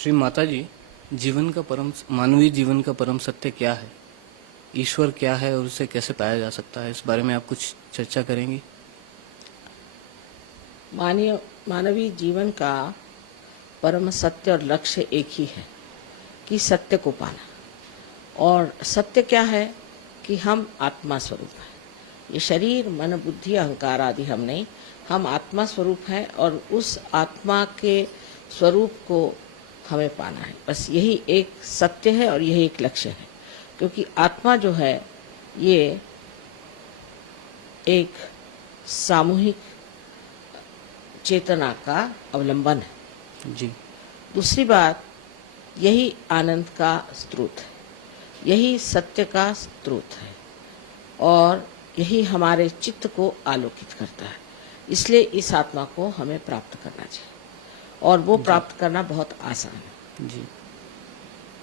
श्री माता जी, मानवीय जीवन का परम सत्य क्या है? ईश्वर क्या है और उसे कैसे पाया जा सकता है? इस बारे में आप कुछ चर्चा करेंगी? मानवीय जीवन का परम सत्य और लक्ष्य एक ही है कि सत्य को पाना। और सत्य क्या है कि हम आत्मा स्वरूप हैं। ये शरीर मन बुद्धि अहंकार आदि हम नहीं, हम आत्मा स्वरूप हैं और उस आत्मा के स्वरूप को हमें पाना है। बस यही एक सत्य है और यही एक लक्ष्य है, क्योंकि आत्मा जो है ये एक सामूहिक चेतना का अवलंबन है। जी। दूसरी बात, यही आनंद का स्रोत है, यही सत्य का स्रोत है और यही हमारे चित्त को आलोकित करता है। इसलिए इस आत्मा को हमें प्राप्त करना चाहिए और वो प्राप्त करना बहुत आसान है। जी।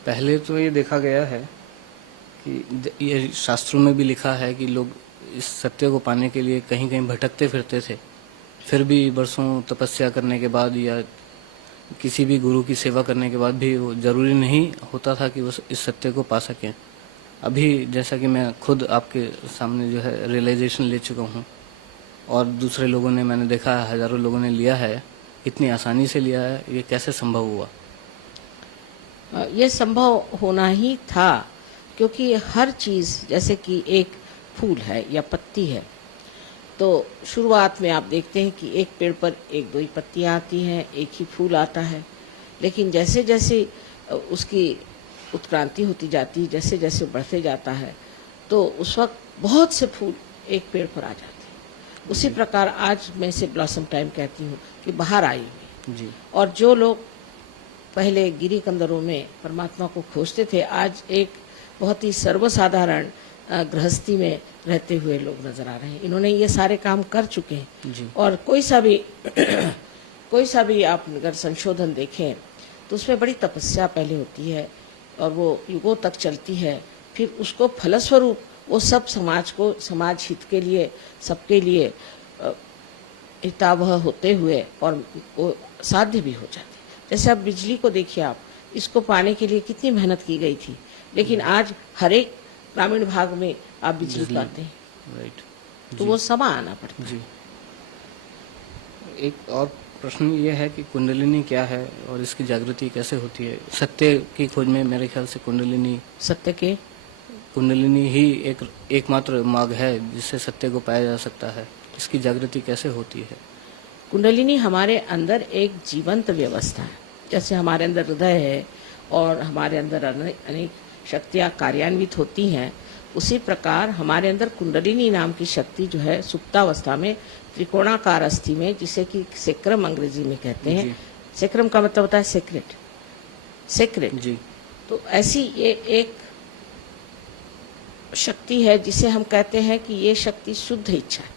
पहले तो ये देखा गया है कि ये शास्त्रों में भी लिखा है कि लोग इस सत्य को पाने के लिए कहीं कहीं भटकते फिरते थे, फिर भी बरसों तपस्या करने के बाद या किसी भी गुरु की सेवा करने के बाद भी वो जरूरी नहीं होता था कि वो इस सत्य को पा सकें। अभी जैसा कि मैं खुद आपके सामने जो है रियलाइजेशन ले चुका हूँ और दूसरे लोगों ने, मैंने देखा है हजारों लोगों ने लिया है, इतनी आसानी से लिया है। ये कैसे संभव हुआ? ये संभव होना ही था, क्योंकि हर चीज़, जैसे कि एक फूल है या पत्ती है, तो शुरुआत में आप देखते हैं कि एक पेड़ पर एक दो ही पत्तियाँ आती हैं, एक ही फूल आता है। लेकिन जैसे जैसे उसकी उत्क्रांति होती जाती है, जैसे जैसे बढ़ते जाता है, तो उस वक्त बहुत से फूल एक पेड़ पर आ जाते हैं। उसी प्रकार आज मैं इसे ब्लॉसम टाइम कहती हूँ कि बाहर आई हुई जी। और जो लोग पहले गिरी कंदरों में परमात्मा को खोजते थे, आज एक बहुत ही सर्वसाधारण गृहस्थी में रहते हुए लोग नजर आ रहे हैं। इन्होंने ये सारे काम कर चुके हैं जी। और कोई सा भी आप अगर संशोधन देखें तो उसमें बड़ी तपस्या पहले होती है और वो युगों तक चलती है। फिर उसको फलस्वरूप वो सब समाज हित के लिए, सबके लिए हितावह होते हुए और वो साध्य भी हो जाती है। जैसे आप बिजली को देखिए, आप इसको पाने के लिए कितनी मेहनत की गई थी, लेकिन आज हर एक ग्रामीण भाग में आप बिजली पाते हैं। राइट। तो वो समय आना पड़ता है। जी। एक और प्रश्न ये है कि कुंडलिनी क्या है और इसकी जागृति कैसे होती है? सत्य की खोज में मेरे ख्याल से कुंडलिनी ही एकमात्र मार्ग है जिससे सत्य को पाया जा सकता है। इसकी जागृति कैसे होती है? कुंडलिनी हमारे अंदर एक जीवंत व्यवस्था है। जैसे हमारे अंदर हृदय है और हमारे अंदर अनेक शक्तियाँ कार्यान्वित होती हैं, उसी प्रकार हमारे अंदर कुंडलिनी नाम की शक्ति जो है सुप्तावस्था में त्रिकोणाकार अस्थि में, जिसे कि सेक्रम अंग्रेजी में कहते हैं। सेक्रम का मतलब होता है सेक्रेट। जी। तो ऐसी ये एक शक्ति है जिसे हम कहते हैं कि ये शक्ति शुद्ध इच्छा है।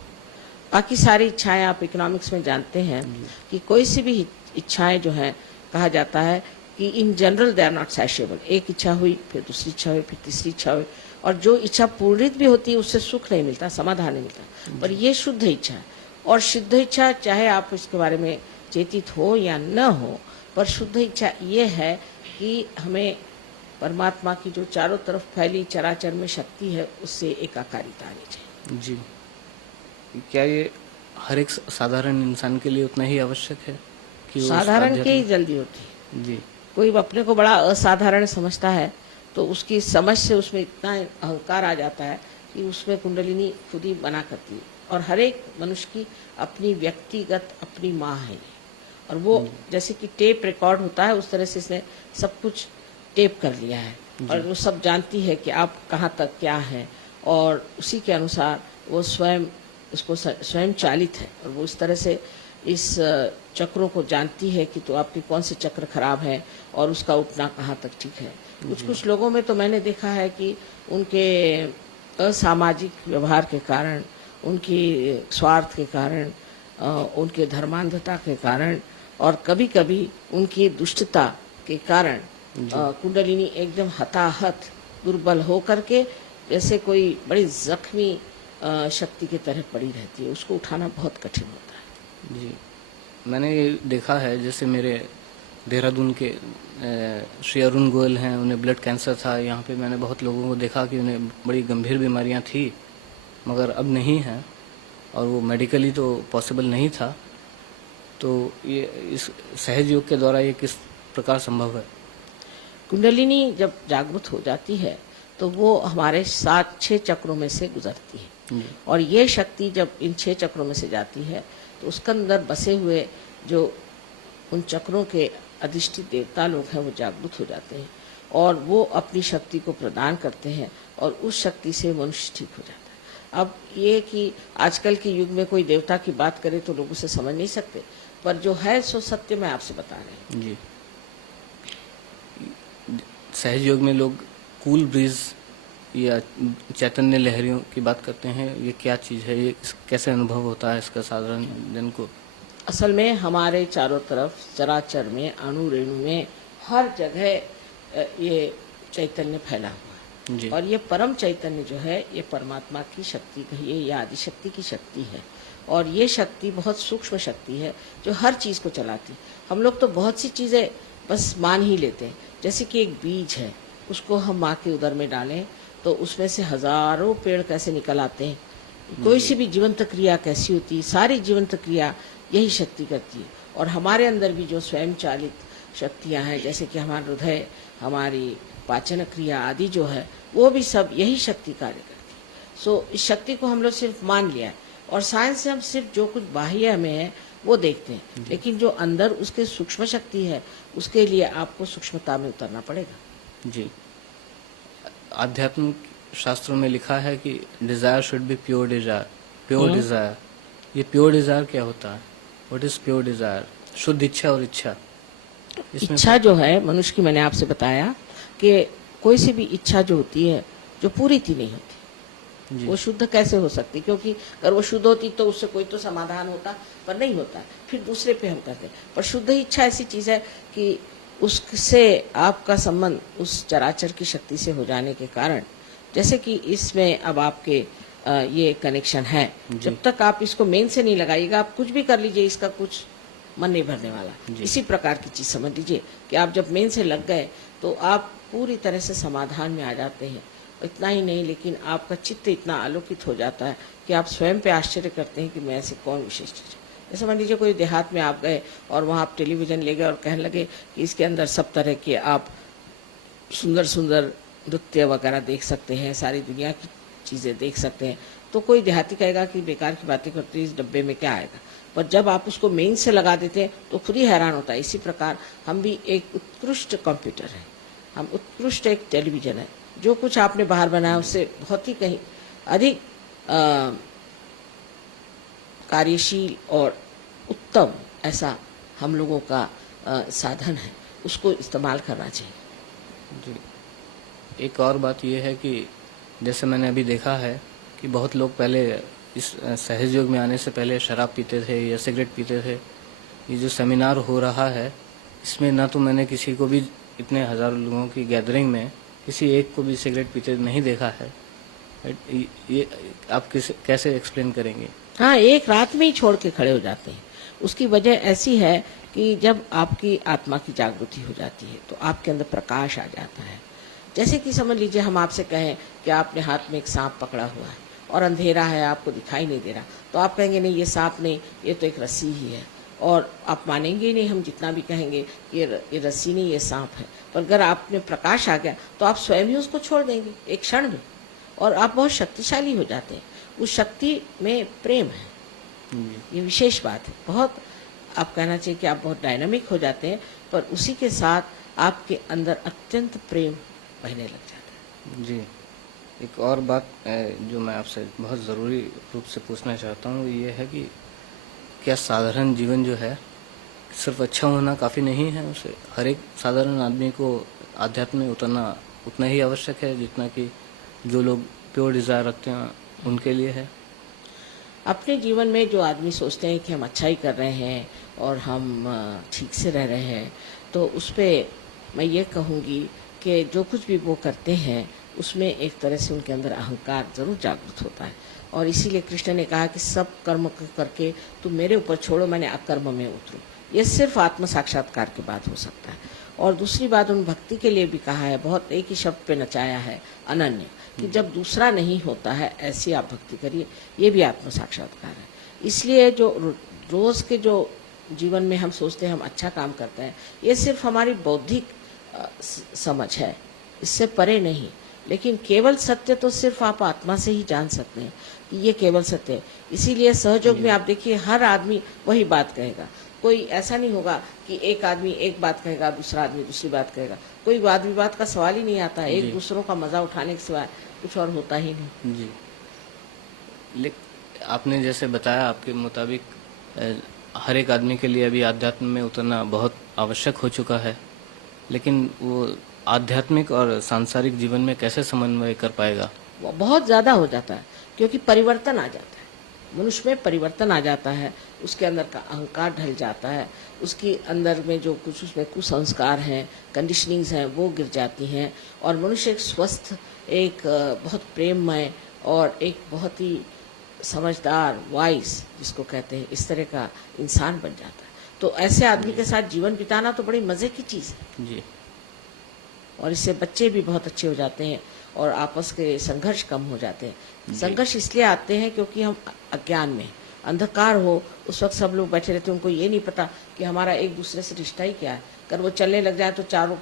बाकी सारी इच्छाएं आप इकोनॉमिक्स में जानते हैं कि कोई सी भी इच्छाएं जो है, कहा जाता है कि in general they are not satiable. एक इच्छा हुई, फिर दूसरी इच्छा हुई, फिर तीसरी इच्छा हुई, और जो इच्छा पूर्णित भी होती है उससे सुख नहीं मिलता, समाधान नहीं मिलता। पर ये शुद्ध इच्छा है। और शुद्ध इच्छा, चाहे आप इसके बारे में चेतित हो या न हो, पर शुद्ध इच्छा ये है कि हमें परमात्मा की जो चारों तरफ फैली चराचर में शक्ति है उससे एकाकारिता आनी चाहिए। जी। क्या ये हर एक साधारण इंसान के लिए उतना ही आवश्यक है कि साधारण के ही जल्दी होती है। जी। कोई अपने को बड़ा असाधारण समझता है तो उसकी समझ से उसमें इतना अहंकार आ जाता है कि उसमें कुंडलिनी खुद ही बना करती है। और हर एक मनुष्य की अपनी व्यक्तिगत अपनी माँ है, और वो जैसे कि टेप रिकॉर्ड होता है उस तरह से इसने सब कुछ टेप कर लिया है और वो सब जानती है कि आप कहाँ तक क्या है, और उसी के अनुसार वो स्वयं उसको स्वयं चालित है और वो इस तरह से इस चक्रों को जानती है कि तो आपके कौन से चक्र खराब है और उसका उठना कहाँ तक ठीक है। कुछ लोगों में तो मैंने देखा है कि उनके असामाजिक व्यवहार के कारण, उनकी स्वार्थ के कारण, उनके धर्मांधता के कारण और कभी कभी उनकी दुष्टता के कारण कुंडलिनी एकदम हताहत दुर्बल हो करके जैसे कोई बड़ी जख्मी शक्ति की तरह पड़ी रहती है। उसको उठाना बहुत कठिन होता है। जी। मैंने ये देखा है, जैसे मेरे देहरादून के श्री अरुण गोयल हैं, उन्हें ब्लड कैंसर था। यहाँ पे मैंने बहुत लोगों को देखा कि उन्हें बड़ी गंभीर बीमारियाँ थी, मगर अब नहीं हैं, और वो मेडिकली तो पॉसिबल नहीं था। तो ये इस सहज योग के द्वारा ये किस प्रकार संभव है? कुंडलिनी जब जागृत हो जाती है तो वो हमारे 7-6 चक्रों में से गुजरती है, जी। और ये शक्ति जब इन 6 चक्रों में से जाती है तो उसके अंदर बसे हुए जो उन चक्रों के अधिष्ठित देवता लोग हैं वो जागृत हो जाते हैं, और वो अपनी शक्ति को प्रदान करते हैं, और उस शक्ति से मनुष्य ठीक हो जाता है। अब ये कि आजकल के युग में कोई देवता की बात करे तो लोग उसे समझ नहीं सकते, पर जो है सो सत्य मैं आपसे बता रहे हैं। जी। सहज योग में लोग कूल ब्रीज या चैतन्य लहरियों की बात करते हैं, ये क्या चीज़ है? ये कैसे अनुभव होता है इसका साधारण जन को? असल में हमारे चारों तरफ चराचर में, अणु रेणु में, हर जगह ये चैतन्य फैला हुआ है। जी। और ये परम चैतन्य जो है ये परमात्मा की शक्ति कहिए या आदिशक्ति की शक्ति है, और ये शक्ति बहुत सूक्ष्म शक्ति है जो हर चीज को चलाती है। हम लोग तो बहुत सी चीजें बस मान ही लेते हैं, जैसे कि एक बीज है, उसको हम माँ के उदर में डालें तो उसमें से हजारों पेड़ कैसे निकल आते हैं। कोई सी भी जीवंत क्रिया कैसी होती है, सारी जीवंत क्रिया यही शक्ति करती है। और हमारे अंदर भी जो स्वयं चालित शक्तियां हैं, जैसे कि हमारा हृदय, हमारी पाचन क्रिया आदि जो है, वो भी सब यही शक्ति कार्य करती है। सो इस शक्ति को हम लोग सिर्फ मान लिया है, और साइंस से हम सिर्फ जो कुछ बाह्य में है वो देखते हैं, लेकिन जो अंदर उसके सूक्ष्म शक्ति है उसके लिए आपको सूक्ष्मता में उतरना पड़ेगा। जी। आध्यात्मिक शास्त्रों में लिखा है कि desire should be pure desire. Pure desire, ये प्योर डिजायर क्या होता है? What is pure desire? शुद्ध इच्छा और इच्छा, इसमें इच्छा जो है मनुष्य की, मैंने आपसे बताया कि कोई सी भी इच्छा जो होती है जो पूरी थी नहीं होती, जी। वो शुद्ध कैसे हो सकती? क्योंकि अगर वो शुद्ध होती तो उससे कोई तो समाधान होता, पर नहीं होता, फिर दूसरे पे हम करते। पर शुद्ध इच्छा ऐसी चीज है कि उससे आपका संबंध उस चराचर की शक्ति से हो जाने के कारण, जैसे कि इसमें अब आपके ये कनेक्शन है, जब तक आप इसको मेन से नहीं लगाइएगा, आप कुछ भी कर लीजिए, इसका कुछ मन नहीं भरने वाला। इसी प्रकार की चीज समझ लीजिए कि आप जब मेन से लग गए तो आप पूरी तरह से समाधान में आ जाते हैं। इतना ही नहीं, लेकिन आपका चित्त इतना आलोकित हो जाता है कि आप स्वयं पे आश्चर्य करते हैं कि मैं ऐसी कौन विशेष चीज है। जैसे मान लीजिए कोई देहात में आप गए और वहाँ आप टेलीविजन ले गए और कहने लगे कि इसके अंदर सब तरह के आप सुंदर सुंदर नृत्य वगैरह देख सकते हैं, सारी दुनिया की चीज़ें देख सकते हैं, तो कोई देहाती कहेगा कि बेकार की बातें करते हैं, इस डब्बे में क्या आएगा। पर जब आप उसको मेन से लगा देते हैं तो खुद ही हैरान होता है। इसी प्रकार हम भी एक उत्कृष्ट कंप्यूटर हैं, हम उत्कृष्ट एक टेलीविजन है। जो कुछ आपने बाहर बनाया उससे बहुत ही कहीं अधिक कार्यशील और उत्तम ऐसा हम लोगों का साधन है, उसको इस्तेमाल करना चाहिए। जी। एक और बात यह है कि जैसे मैंने अभी देखा है कि बहुत लोग पहले इस सहज योग में आने से पहले शराब पीते थे या सिगरेट पीते थे। ये जो सेमिनार हो रहा है इसमें ना तो मैंने किसी को भी, इतने हजारों लोगों की गैदरिंग में किसी एक को भी सिगरेट पीते नहीं देखा है। ये आप कैसे एक्सप्लेन करेंगे? हाँ, एक रात में ही छोड़ के खड़े हो जाते हैं। उसकी वजह ऐसी है कि जब आपकी आत्मा की जागृति हो जाती है तो आपके अंदर प्रकाश आ जाता है। जैसे कि समझ लीजिए हम आपसे कहें कि आपने हाथ में एक सांप पकड़ा हुआ है और अंधेरा है, आपको दिखाई नहीं दे रहा, तो आप कहेंगे नहीं ये सांप नहीं, ये तो एक रस्सी ही है, और आप मानेंगे ही नहीं हम जितना भी कहेंगे ये रस्सी नहीं, ये सांप है। पर अगर आप में प्रकाश आ गया तो आप स्वयं ही उसको छोड़ देंगे एक क्षण में, और आप बहुत शक्तिशाली हो जाते हैं। उस शक्ति में प्रेम है, ये विशेष बात है। बहुत आप कहना चाहिए कि आप बहुत डायनामिक हो जाते हैं, पर उसी के साथ आपके अंदर अत्यंत प्रेम बहने लग जाता है। जी। एक और बात जो मैं आपसे बहुत ज़रूरी रूप से पूछना चाहता हूँ ये है कि क्या साधारण जीवन जो है सिर्फ अच्छा होना काफ़ी नहीं है? उसे हर एक साधारण आदमी को आध्यात्म में उतरना उतना ही आवश्यक है जितना कि जो लोग प्योर डिज़ायर रखते हैं उनके लिए है? अपने जीवन में जो आदमी सोचते हैं कि हम अच्छा ही कर रहे हैं और हम ठीक से रह रहे हैं, तो उस पर मैं ये कहूँगी कि जो कुछ भी वो करते हैं उसमें एक तरह से उनके अंदर अहंकार जरूर जागृत होता है। और इसीलिए कृष्ण ने कहा कि सब कर्म करके तुम मेरे ऊपर छोड़ो, मैंने अकर्म में उतरूं। ये सिर्फ आत्म साक्षात्कार के बाद हो सकता है। और दूसरी बात उन भक्ति के लिए भी कहा है, बहुत एक ही शब्द पे नचाया है, अनन्य, कि जब दूसरा नहीं होता है ऐसी आप भक्ति करिए, ये भी आत्म साक्षात्कार है। इसलिए जो रोज के जो जीवन में हम सोचते हैं हम अच्छा काम करते हैं, ये सिर्फ हमारी बौद्धिक समझ है, इससे परे नहीं। लेकिन केवल सत्य तो सिर्फ आप आत्मा से ही जान सकते हैं कि ये केवल सत्य है। इसीलिए सहयोग में आप देखिए हर आदमी वही बात कहेगा, कोई ऐसा नहीं होगा कि एक आदमी एक बात कहेगा दूसरा आदमी दूसरी बात कहेगा, कोई वाद विवाद का सवाल ही नहीं आता है, एक दूसरों का मजा उठाने के सिवाय कुछ और होता ही नहीं। जी, आपने जैसे बताया आपके मुताबिक हर एक आदमी के लिए अभी आध्यात्म में उतरना बहुत आवश्यक हो चुका है, लेकिन वो आध्यात्मिक और सांसारिक जीवन में कैसे समन्वय कर पाएगा? वो बहुत ज्यादा हो जाता है, क्योंकि परिवर्तन आ जाता है, मनुष्य में परिवर्तन आ जाता है, उसके अंदर का अहंकार ढल जाता है, उसके अंदर में जो कुछ उसमें कुसंस्कार हैं, कंडीशनिंग्स हैं, वो गिर जाती हैं, और मनुष्य एक स्वस्थ, एक बहुत प्रेममय और एक बहुत ही समझदार, वाइस जिसको कहते हैं, इस तरह का इंसान बन जाता है। तो ऐसे आदमी के साथ जीवन बिताना तो बड़ी मजे की चीज है जी। और इससे बच्चे भी बहुत अच्छे हो जाते हैं और आपस के संघर्ष कम हो जाते हैं। संघर्ष इसलिए आते हैं क्योंकि हम अज्ञान में, अंधकार हो उस वक्त सब लोग बैठे रहते हैं, उनको ये नहीं पता कि हमारा एक दूसरे से रिश्ता ही क्या है। अगर वो चलने लग जाए तो चारों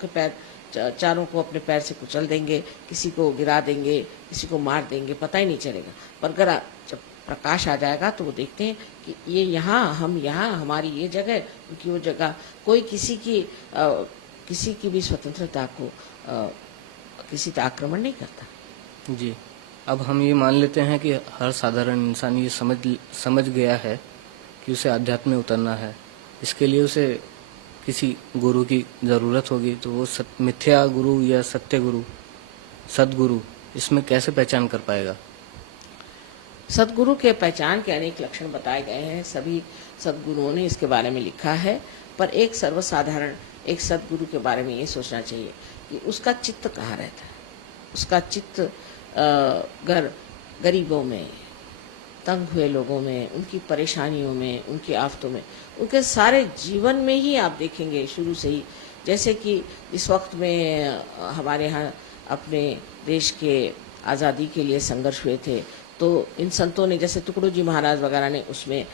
को अपने पैर से कुचल देंगे, किसी को गिरा देंगे, किसी को मार देंगे, पता ही नहीं चलेगा। पर अगर जब प्रकाश आ जाएगा तो वो देखते हैं कि ये यहाँ, हम यहाँ, हमारी ये जगह, उनकी वो जगह, कोई किसी की भी स्वतंत्रता को किसी का आक्रमण नहीं करता। जी, अब हम ये मान लेते हैं कि हर साधारण इंसान ये समझ गया है कि उसे आध्यात्म में उतरना है, इसके लिए उसे किसी गुरु की ज़रूरत होगी, तो वो मिथ्या गुरु या सत्य गुरु, सदगुरु, इसमें कैसे पहचान कर पाएगा? सदगुरु के पहचान के अनेक लक्षण बताए गए हैं, सभी सदगुरुओं ने इसके बारे में लिखा है, पर एक सर्वसाधारण एक सदगुरु के बारे में ये सोचना चाहिए कि उसका चित्त कहाँ रहता है। उसका चित्त गरीबों में, तंग हुए लोगों में, उनकी परेशानियों में, उनकी आफतों में, उनके सारे जीवन में ही आप देखेंगे शुरू से ही। जैसे कि इस वक्त में हमारे यहाँ अपने देश के आज़ादी के लिए संघर्ष हुए थे, तो इन संतों ने, जैसे टुकड़ू जी महाराज वगैरह ने उसमें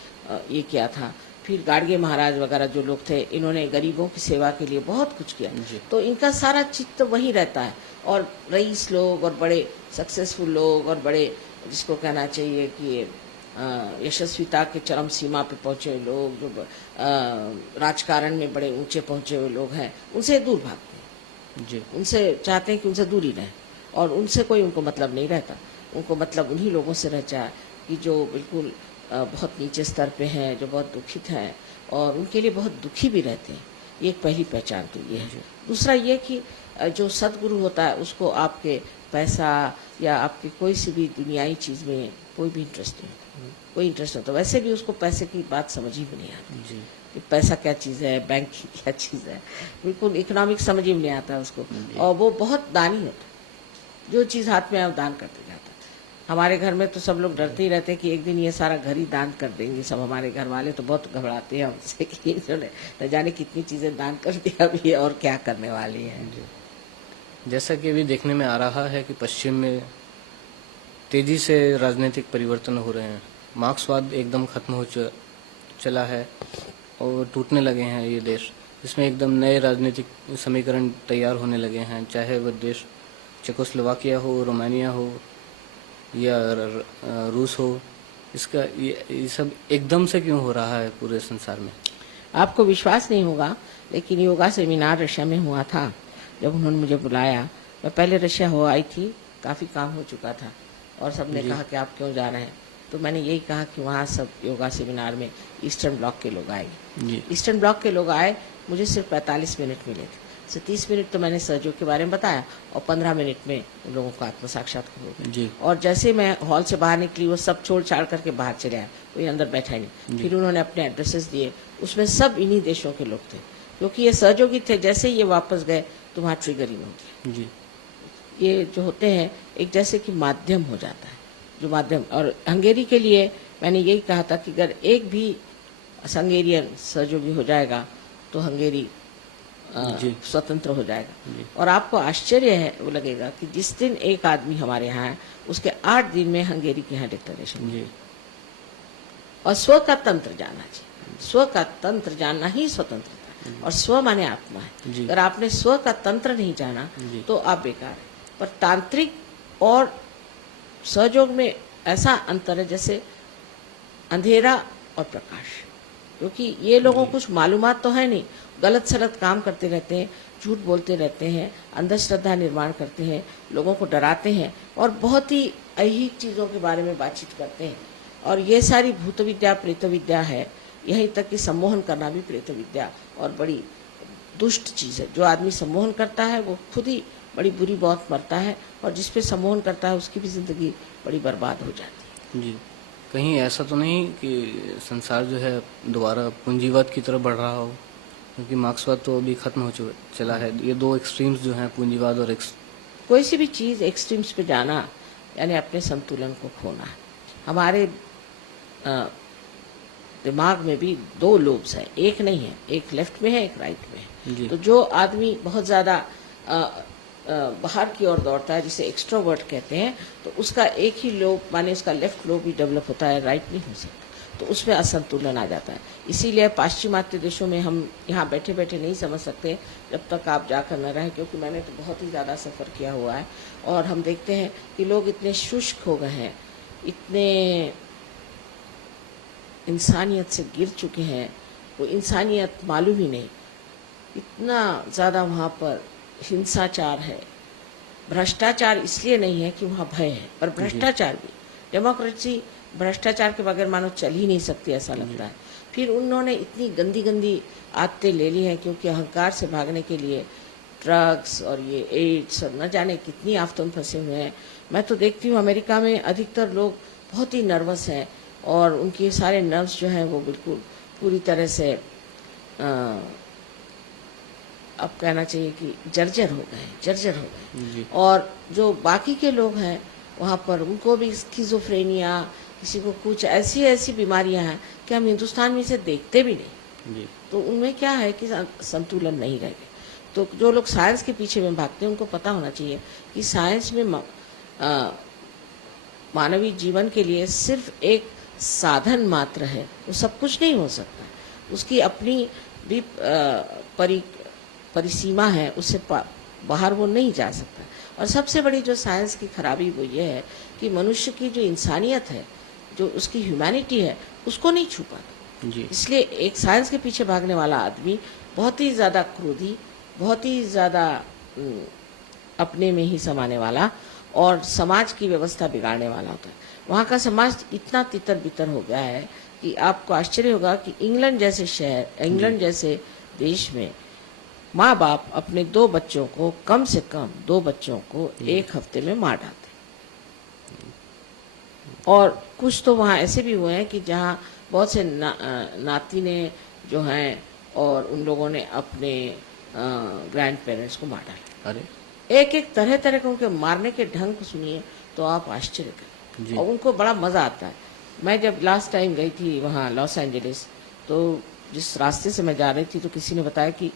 ये किया था, फिर गाड़गे महाराज वगैरह जो लोग थे, इन्होंने गरीबों की सेवा के लिए बहुत कुछ किया। तो इनका सारा चित्त वही रहता है। और रईस लोग और बड़े सक्सेसफुल लोग और बड़े, जिसको कहना चाहिए कि यशस्विता के चरम सीमा पे पहुंचे हुए लोग, जो राजकारण में बड़े ऊंचे पहुंचे हुए लोग हैं, उनसे दूर भागते हैं जी। उनसे चाहते हैं कि उनसे दूर ही रहें, और उनसे कोई उनको मतलब नहीं रहता। उनको मतलब उन्हीं लोगों से रहता है कि जो बिल्कुल बहुत नीचे स्तर पे हैं, जो बहुत दुखित हैं और उनके लिए बहुत दुखी भी रहते हैं। ये एक पहली पहचान तो ये है। दूसरा ये कि जो सदगुरु होता है उसको आपके पैसा या आपकी कोई सी भी दुनियाई चीज़ में कोई भी इंटरेस्ट नहीं होता, कोई इंटरेस्ट होता। वैसे भी उसको पैसे की बात समझ ही भी नहीं आती कि पैसा क्या चीज़ है, बैंक की क्या चीज़ है, बिल्कुल इकोनॉमिक समझ ही नहीं आता उसको। और वो बहुत दानी होता है, जो चीज़ हाथ में आए दान करते जाता है। हमारे घर में तो सब लोग डरते ही रहते हैं कि एक दिन ये सारा घर ही दान कर देंगे सब। हमारे घर वाले तो बहुत घबराते हैं हमसे कि इन्होंने न जाने कितनी चीज़ें दान कर दी अभी और क्या करने वाली हैं। जैसा कि अभी देखने में आ रहा है कि पश्चिम में तेजी से राजनीतिक परिवर्तन हो रहे हैं, मार्क्सवाद एकदम खत्म हो चला है और टूटने लगे हैं ये देश। इसमें एकदम नए राजनीतिक समीकरण तैयार होने लगे हैं, चाहे वह देश चेकोस्लोवाकिया हो, रोमानिया हो या रूस हो। इसका ये सब एकदम से क्यों हो रहा है पूरे संसार में? आपको विश्वास नहीं होगा, लेकिन योगा सेमिनार रशिया में हुआ था। जब उन्होंने मुझे बुलाया, मैं पहले रशिया हो आई थी, काफ़ी काम हो चुका था और सबने कहा कि आप क्यों जा रहे हैं, तो मैंने यही कहा कि वहाँ सब योगा सेमिनार में ईस्टर्न ब्लॉक के लोग आए। ईस्टर्न ब्लॉक के लोग आए, मुझे सिर्फ 45 मिनट मिले थे। 30 मिनट तो मैंने सहयोग के बारे में बताया और 15 मिनट में उन लोगों को आत्म साक्षात्कार हो गया। और जैसे मैं हॉल से बाहर निकली, वो सब छोड़ छाड़ करके बाहर चले आए, कोई अंदर बैठा ही नहीं। फिर उन्होंने अपने एड्रेसेस दिए, उसमें सब इन्हीं देशों के लोग थे, क्योंकि ये सहयोगी थे। जैसे ये वापस गए तो वहाँ ट्रिगरिंग होती है। ये जो होते हैं एक जैसे कि माध्यम हो जाता है, जो माध्यम। और हंगेरी के लिए मैंने यही कहा था कि अगर एक भी हंगेरियन सहयोगी हो जाएगा तो हंगेरी जी। स्वतंत्र हो जाएगा। जी। और आपको आश्चर्य है वो लगेगा कि जिस दिन एक आदमी हमारे यहाँ है उसके 8 दिन में हंगेरी के यहाँ डिक्लेरेशन। जी। और स्व का तंत्र जानना चाहिए, स्व का तंत्र जानना ही स्वतंत्रता है। और स्व माने आत्मा है। जी। अगर आपने स्व का तंत्र नहीं जाना जी। तो आप बेकार है। पर तांत्रिक और सहयोग में ऐसा अंतर है जैसे अंधेरा और प्रकाश, क्योंकि ये लोगों को कुछ मालूमात तो है नहीं, गलत सलत काम करते रहते हैं, झूठ बोलते रहते हैं, अंधश्रद्धा निर्माण करते हैं, लोगों को डराते हैं और बहुत ही अहिक चीज़ों के बारे में बातचीत करते हैं। और ये सारी भूत विद्या प्रेत विद्या है, यहीं तक कि सम्मोहन करना भी प्रेत विद्या और बड़ी दुष्ट चीज़ है। जो आदमी सम्मोहन करता है वो खुद ही बड़ी बुरी मौत मरता है, और जिस पे सम्मोहन करता है उसकी भी ज़िंदगी बड़ी बर्बाद हो जाती है। जी। कहीं ऐसा तो नहीं कि संसार जो है दोबारा पूंजीवाद की तरफ बढ़ रहा हो, क्योंकि मार्क्सवाद तो अभी खत्म हो चला है। ये दो एक्सट्रीम्स जो हैं, पूंजीवाद और कोई सी भी चीज़ एक्सट्रीम्स पे जाना यानी अपने संतुलन को खोना है। हमारे दिमाग में भी 2 लोब्स हैं, एक नहीं है, एक लेफ्ट में है एक राइट में है। जी। तो जो आदमी बहुत ज़्यादा बाहर की ओर दौड़ता है जिसे एक्सट्रोवर्ट कहते हैं, तो उसका एक ही लोब माने उसका लेफ्ट लोब ही डेवलप होता है, राइट नहीं हो सकता। तो उसमें असंतुलन आ जाता है। इसीलिए पाश्चिमात्य देशों में हम यहाँ बैठे बैठे नहीं समझ सकते जब तक आप जाकर न रहें, क्योंकि मैंने तो बहुत ही ज़्यादा सफ़र किया हुआ है। और हम देखते हैं कि लोग इतने शुष्क हो गए हैं, इतने इंसानियत से गिर चुके हैं, वो इंसानियत मालूम ही नहीं। इतना ज़्यादा वहाँ पर हिंसाचार है। भ्रष्टाचार इसलिए नहीं है कि वहाँ भय है, पर भ्रष्टाचार भी, डेमोक्रेसी भ्रष्टाचार के बगैर मानो चल ही नहीं सकती, ऐसा लगता है। फिर उन्होंने इतनी गंदी गंदी आदतें ले ली हैं, क्योंकि अहंकार से भागने के लिए ड्रग्स और ये एड्स और न जाने कितनी आफतों में फंसे हुए हैं। मैं तो देखती हूँ अमेरिका में अधिकतर लोग बहुत ही नर्वस हैं, और उनके सारे नर्व्स जो हैं वो बिल्कुल पूरी तरह से अब कहना चाहिए कि जर्जर हो गए, जर्जर हो गए। और जो बाकी के लोग हैं वहाँ पर उनको भी स्किज़ोफ्रेनिया, किसी को कुछ ऐसी ऐसी बीमारियां हैं कि हम हिंदुस्तान में इसे देखते भी नहीं। जी। तो उनमें क्या है कि संतुलन नहीं रह गए। तो जो लोग साइंस के पीछे में भागते हैं उनको पता होना चाहिए कि साइंस में मानवीय जीवन के लिए सिर्फ एक साधन मात्र है, वो सब कुछ नहीं हो सकता। उसकी अपनी भी परिसीमा है, उससे बाहर वो नहीं जा सकता। और सबसे बड़ी जो साइंस की खराबी वो ये है कि मनुष्य की जो इंसानियत है, जो उसकी ह्यूमैनिटी है, उसको नहीं छू पाता। जी। इसलिए एक साइंस के पीछे भागने वाला आदमी बहुत ही ज़्यादा क्रोधी, बहुत ही ज़्यादा अपने में ही समाने वाला और समाज की व्यवस्था बिगाड़ने वाला होता है। वहाँ का समाज इतना तितर बितर हो गया है कि आपको आश्चर्य होगा कि इंग्लैंड जैसे शहर, इंग्लैंड जैसे देश में माँ बाप अपने 2 बच्चों को, कम से कम 2 बच्चों को 1 हफ्ते में मार डालते। और कुछ तो वहाँ ऐसे भी हुए हैं कि जहाँ बहुत से नाती ने जो हैं और उन लोगों ने अपने ग्रैंड पेरेंट्स को मार डाला। अरे एक एक तरह तरह के उनके मारने के ढंग को सुनिए तो आप आश्चर्य करें, और उनको बड़ा मज़ा आता है। मैं जब लास्ट टाइम गई थी वहाँ लॉस एंजलिस, तो जिस रास्ते से मैं जा रही थी तो किसी ने बताया कि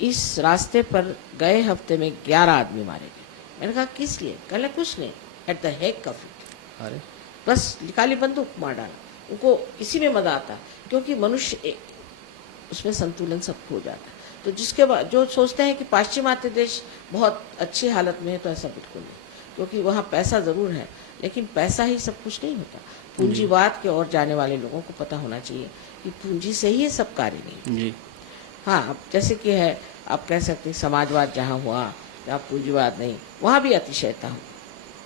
इस रास्ते पर गए हफ्ते में 11 आदमी मारे गए। मैंने कहा किस लिए? कहले कुछ नहीं, at the heck of it. अरे बस निकाली बंदूक मार डाला। उनको इसी में मजा आता है, क्योंकि मनुष्य उसमें संतुलन सब खो जाता है। तो जिसके बाद जो सोचते हैं कि पाश्चिमात्य देश बहुत अच्छी हालत में है, तो ऐसा बिल्कुल नहीं, क्योंकि वहाँ पैसा ज़रूर है, लेकिन पैसा ही सब कुछ नहीं होता। पूंजीवाद के ओर जाने वाले लोगों को पता होना चाहिए कि पूंजी से ही ये सब कार्य नहीं। जी। हाँ, जैसे कि है, आप कह सकते हैं समाजवाद जहाँ हुआ, जहाँ पूंजीवाद नहीं, वहाँ भी अतिशयता हो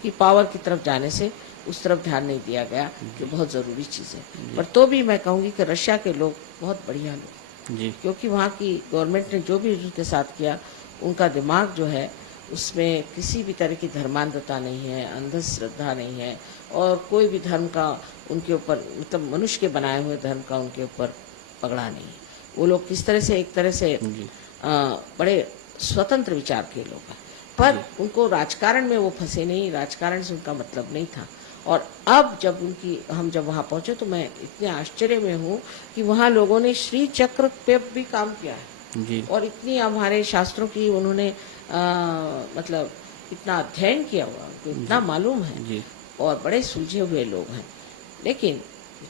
कि पावर की तरफ जाने से उस तरफ ध्यान नहीं दिया गया, जो बहुत ज़रूरी चीज़ है। पर तो भी मैं कहूँगी कि रशिया के लोग बहुत बढ़िया लोग, जी। क्योंकि वहाँ की गवर्नमेंट ने जो भी उनके साथ किया, उनका दिमाग जो है उसमें किसी भी तरह की धर्मांधता नहीं है, अंधश्रद्धा नहीं है, और कोई भी धर्म का उनके ऊपर, मतलब मनुष्य के बनाए हुए धर्म का उनके ऊपर पगड़ा नहीं है। वो लोग किस तरह से, एक तरह से बड़े स्वतंत्र विचार के लोग हैं, पर उनको राजकारण में वो फंसे नहीं, राजकारण से उनका मतलब नहीं था। और अब जब हम जब वहाँ पहुंचे तो मैं इतने आश्चर्य में हूँ कि वहाँ लोगों ने श्री चक्र पे भी काम किया है जी और इतनी हमारे शास्त्रों की उन्होंने मतलब इतना अध्ययन किया हुआ, उनको इतना मालूम है जी और बड़े सुलझे हुए लोग हैं। लेकिन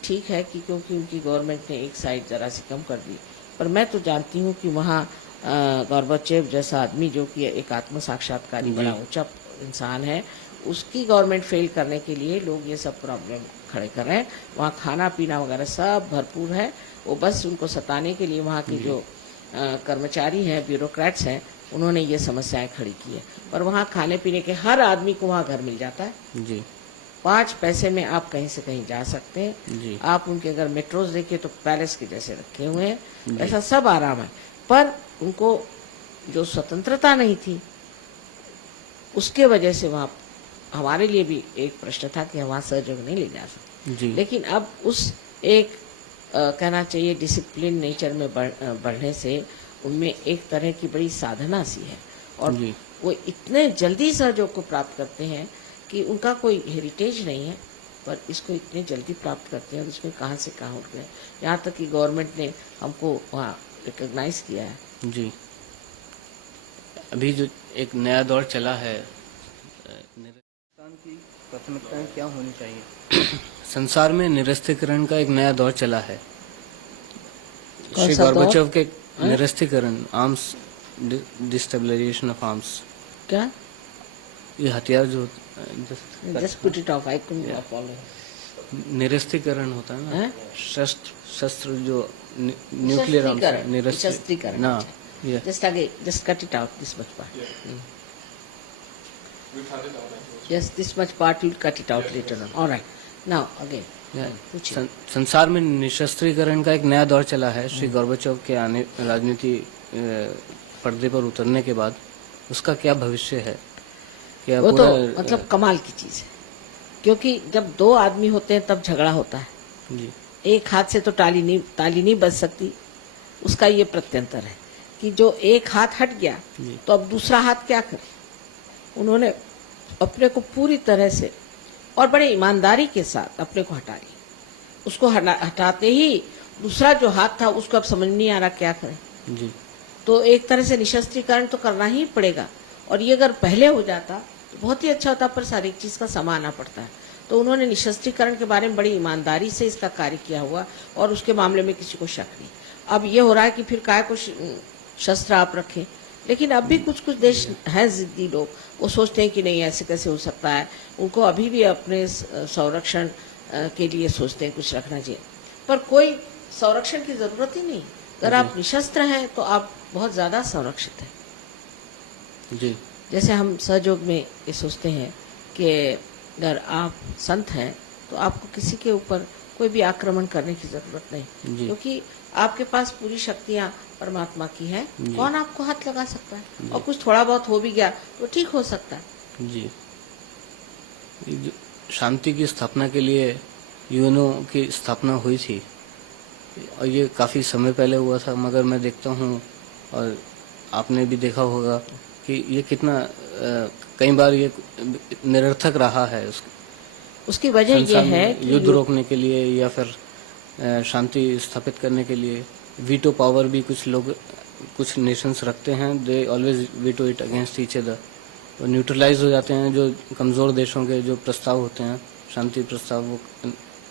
ठीक है कि क्योंकि उनकी गवर्नमेंट ने एक साइड जरा सी कम कर दी, पर मैं तो जानती हूँ कि वहाँ गोर्बाचेव जैसा आदमी जो कि एक आत्म साक्षात्कारी बड़ा ऊंचा इंसान है, उसकी गवर्नमेंट फेल करने के लिए लोग ये सब प्रॉब्लम खड़े कर रहे हैं। वहाँ खाना पीना वगैरह सब भरपूर है, वो बस उनको सताने के लिए वहाँ की जो कर्मचारी हैं, ब्यूरोक्रेट्स हैं, उन्होंने ये समस्याएं खड़ी की है। पर वहाँ खाने पीने के हर आदमी को वहाँ घर मिल जाता है। जी 5 पैसे में आप कहीं से कहीं जा सकते हैं। जी आप उनके अगर मेट्रोज देखिए तो पैलेस के जैसे रखे हुए हैं, ऐसा सब आराम है। पर उनको जो स्वतंत्रता नहीं थी उसके वजह से वहाँ हमारे लिए भी एक प्रश्न था कि हम वहाँ सहयोग नहीं ले जा सकते। जी लेकिन अब उस एक कहना चाहिए डिसिप्लिन नेचर में बढ़ने से उनमें एक तरह की बड़ी साधना सी है और जी वो इतने जल्दी सहयोग को प्राप्त करते हैं कि उनका कोई हेरिटेज नहीं है, पर इसको इतने जल्दी प्राप्त करते हैं और इसमें कहाँ से कहाँ उठ गए। यहाँ तक कि गवर्नमेंट ने हमको वहाँ रिकॉग्नाइज किया है। जी अभी जो एक नया दौर चला है, हिंदुस्तान की प्राथमिकताएं क्या होनी चाहिए? संसार में निरस्तीकरण का एक नया दौर चला है। कौन श्री सा दौर? गोर्बाचेव के निरस्तीकरण, आर्म्स डिस्टेबलाइजेशन ऑफ आर्म्स, क्या? ये हथियार जो just put it off, I couldn't follow. निरस्तीकरण होता है ना, हैं? शस्त्र जो न्यूक्लियर आर्म्स निशस्त्रीकरण ना, ये जस्ट आगे just cut it out this much part. Yes, this much part we'll cut it out later on. All right. Now again. पूछिए। संसार में निशस्त्रीकरण का एक नया दौर चला है। श्री गोर्बाचेव के आने राजनीति पर्दे पर उतरने के बाद उसका क्या भविष्य है? क्या वो तो पूरा मतलब कमाल की चीज है, क्योंकि जब 2 आदमी होते हैं तब झगड़ा होता है। जी एक हाथ से तो ताली नहीं बज सकती। उसका ये प्रत्यंतर है कि जो एक हाथ हट गया तो अब दूसरा हाथ क्या करे। उन्होंने अपने को पूरी तरह से और बड़े ईमानदारी के साथ अपने को हटा लिया। उसको हटाते ही दूसरा जो हाथ था उसको अब समझ नहीं आ रहा क्या करे। जी तो एक तरह से निशस्त्रीकरण तो करना ही पड़ेगा, और ये अगर पहले हो जाता तो बहुत ही अच्छा होता, पर सारी चीज का समय आना पड़ता है। तो उन्होंने निशस्त्रीकरण के बारे में बड़ी ईमानदारी से इसका कार्य किया हुआ और उसके मामले में किसी को शक नहीं। अब ये हो रहा है कि फिर काय को शस्त्र आप रखें, लेकिन अब भी कुछ कुछ देश हैं जिद्दी लोग, वो सोचते हैं कि नहीं ऐसे कैसे हो सकता है। उनको अभी भी अपने संरक्षण के लिए सोचते हैं कुछ रखना चाहिए, पर कोई संरक्षण की जरूरत ही नहीं। अगर आप निशस्त्र हैं तो आप बहुत ज्यादा संरक्षित हैं। जी जैसे हम सहयोग में ये सोचते हैं कि अगर आप संत हैं तो आपको किसी के ऊपर कोई भी आक्रमण करने की जरूरत नहीं, क्योंकि आपके पास पूरी शक्तियाँ परमात्मा की है। कौन आपको हाथ लगा सकता है? और कुछ थोड़ा बहुत हो भी गया तो ठीक हो सकता है। जी ये जो शांति की स्थापना के लिए यूएनओ की स्थापना हुई थी और ये काफ़ी समय पहले हुआ था, मगर मैं देखता हूँ और आपने भी देखा होगा कि ये कितना कई बार ये निरर्थक रहा है। उसकी वजह ये है कि युद्ध रोकने के लिए या फिर शांति स्थापित करने के लिए वीटो पावर भी कुछ नेशंस रखते हैं। They always veto it against each other, और न्यूट्रलाइज हो जाते हैं जो कमज़ोर देशों के जो प्रस्ताव होते हैं, शांति प्रस्ताव। वो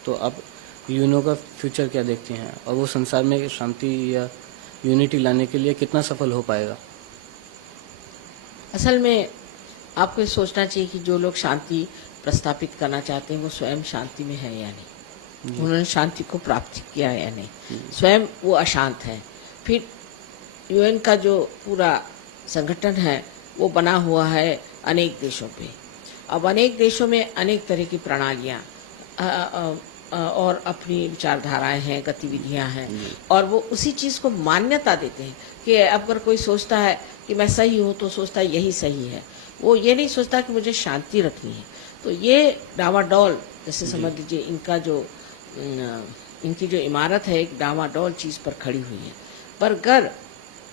तो आप यूएनओ का फ्यूचर क्या देखते हैं, और वो संसार में शांति या यूनिटी लाने के लिए कितना सफल हो पाएगा? असल में आपको ये सोचना चाहिए कि जो लोग शांति प्रस्तापित करना चाहते हैं वो स्वयं शांति में है या नहीं, उन्होंने शांति को प्राप्त किया है या नहीं, स्वयं वो अशांत है। फिर यूएन का जो पूरा संगठन है वो बना हुआ है अनेक देशों पे। अब अनेक देशों में अनेक तरह की प्रणालियाँ और अपनी विचारधाराएं हैं, गतिविधियां हैं, और वो उसी चीज़ को मान्यता देते हैं कि अगर कोई सोचता है कि मैं सही हूँ तो सोचता है यही सही है। वो ये नहीं सोचता कि मुझे शांति रखनी है। तो ये डावाडोल जैसे समझ लीजिए इनकी जो इमारत है एक डावाडोल चीज़ पर खड़ी हुई है। पर अगर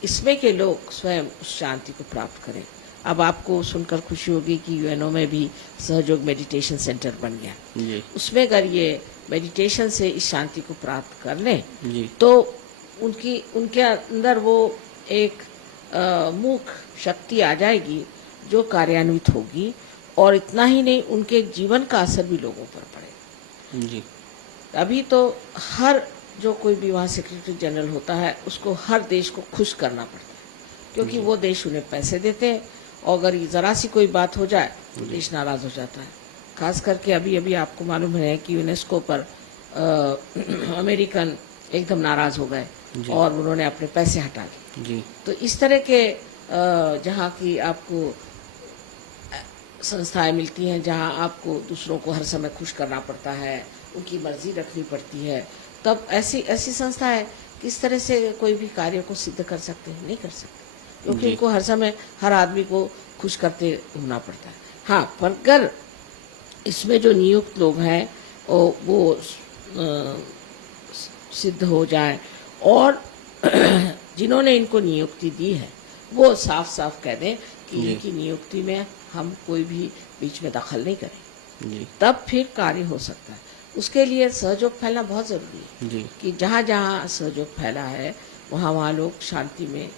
इसमें के लोग स्वयं उस शांति को प्राप्त करें अब आपको सुनकर खुशी होगी कि यूएनओ में भी सहयोग मेडिटेशन सेंटर बन गया। जी उसमें अगर ये मेडिटेशन से इस शांति को प्राप्त कर लें जी तो उनके अंदर वो एक मूक शक्ति आ जाएगी जो कार्यान्वित होगी, और इतना ही नहीं, उनके जीवन का असर भी लोगों पर पड़ेगा। जी अभी तो हर जो कोई भी वहाँ सेक्रेटरी जनरल होता है उसको हर देश को खुश करना पड़ता है, क्योंकि वो देश उन्हें पैसे देते हैं, और अगर जरा सी कोई बात हो जाए तो देश नाराज हो जाता है। खास करके अभी अभी आपको मालूम है कि यूनेस्को पर अमेरिकन एकदम नाराज हो गए और उन्होंने अपने पैसे हटा लिए। जी तो इस तरह के जहाँ की आपको संस्थाएं मिलती हैं, जहाँ आपको दूसरों को हर समय खुश करना पड़ता है, उनकी मर्जी रखनी पड़ती है, तब ऐसी ऐसी संस्थाएं किस तरह से कोई भी कार्य को सिद्ध कर सकते हैं? नहीं कर सकते, क्योंकि उनको हर समय हर आदमी को खुश करते होना पड़ता है। हाँ, पर अगर इसमें जो नियुक्त लोग हैं वो सिद्ध हो जाए, और जिन्होंने इनको नियुक्ति दी है वो साफ साफ कह दें कि इनकी नियुक्ति में हम कोई भी बीच में दखल नहीं करें, जी तब फिर कार्य हो सकता है। उसके लिए सहयोग फैलना बहुत जरूरी है जी कि जहाँ जहाँ सहयोग फैला है वहाँ वहाँ लोग शांति में,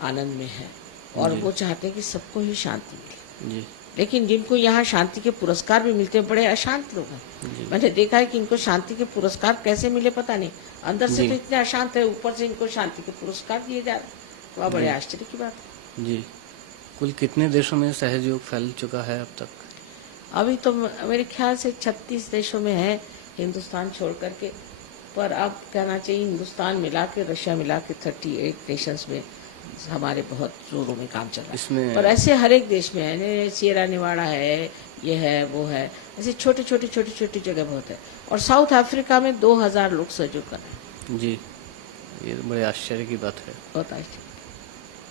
आनंद में है, और वो चाहते हैं कि सबको ही शांति मिले। जी लेकिन जिनको यहाँ शांति के पुरस्कार भी मिलते हैं, बड़े अशांत लोग हैं। मैंने देखा है कि इनको शांति के पुरस्कार कैसे मिले पता नहीं, अंदर से तो इतने अशांत है, ऊपर से इनको शांति के पुरस्कार दिए जा रहे हैं, तो बड़े आश्चर्य की बात है। जी कुल कितने देशों में सहयोग फैल चुका है अब तक? अभी तो मेरे ख्याल से 36 देशों में है, हिंदुस्तान छोड़ करके, पर अब कहना चाहिए हिंदुस्तान मिला के, रशिया मिला के 38 नेशंस में हमारे बहुत जोरों में काम चल रहा है। इसमें पर ऐसे हर एक देश में है, सियरा निवाड़ा है, ये है वो है, ऐसे छोटी छोटी जगह बहुत है, और साउथ अफ्रीका में 2000 लोग सहयोग कर रहे हैं। जी ये तो बड़े आश्चर्य की बात है। बहुत आश्चर्य।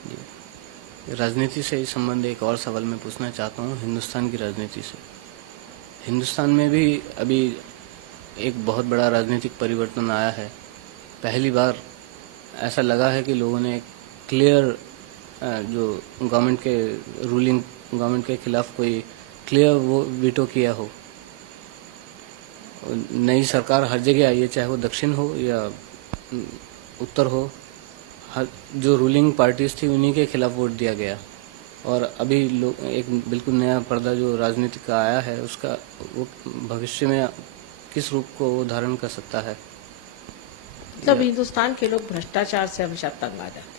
जी राजनीति से इस संबंध एक और सवाल मैं पूछना चाहता हूँ, हिंदुस्तान की राजनीति से। हिंदुस्तान में भी अभी एक बहुत बड़ा राजनीतिक परिवर्तन आया है। पहली बार ऐसा लगा है कि लोगों ने क्लियर जो गवर्नमेंट के रूलिंग गवर्नमेंट के खिलाफ कोई क्लियर वो वीटो किया हो। नई सरकार हर जगह आई है, चाहे वो दक्षिण हो या उत्तर हो, हर जो रूलिंग पार्टीज थी उन्हीं के खिलाफ वोट दिया गया। और अभी लोग एक बिल्कुल नया पर्दा जो राजनीति का आया है, उसका वो भविष्य में किस रूप को वो धारण कर सकता है? मतलब हिंदुस्तान के लोग भ्रष्टाचार से हमेशा तंग आ जाते हैं,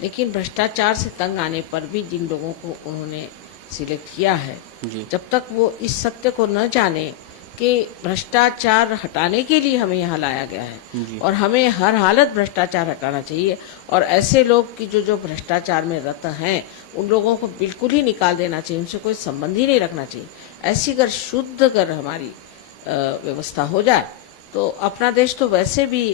लेकिन भ्रष्टाचार से तंग आने पर भी जिन लोगों को उन्होंने सिलेक्ट किया है, जब तक वो इस सत्य को न जाने कि भ्रष्टाचार हटाने के लिए हमें यहाँ लाया गया है और हमें हर हालत भ्रष्टाचार हटाना चाहिए, और ऐसे लोग की जो भ्रष्टाचार में रत हैं उन लोगों को बिल्कुल ही निकाल देना चाहिए, उनसे कोई संबंध ही नहीं रखना चाहिए। ऐसी अगर शुद्ध अगर हमारी व्यवस्था हो जाए तो अपना देश तो वैसे भी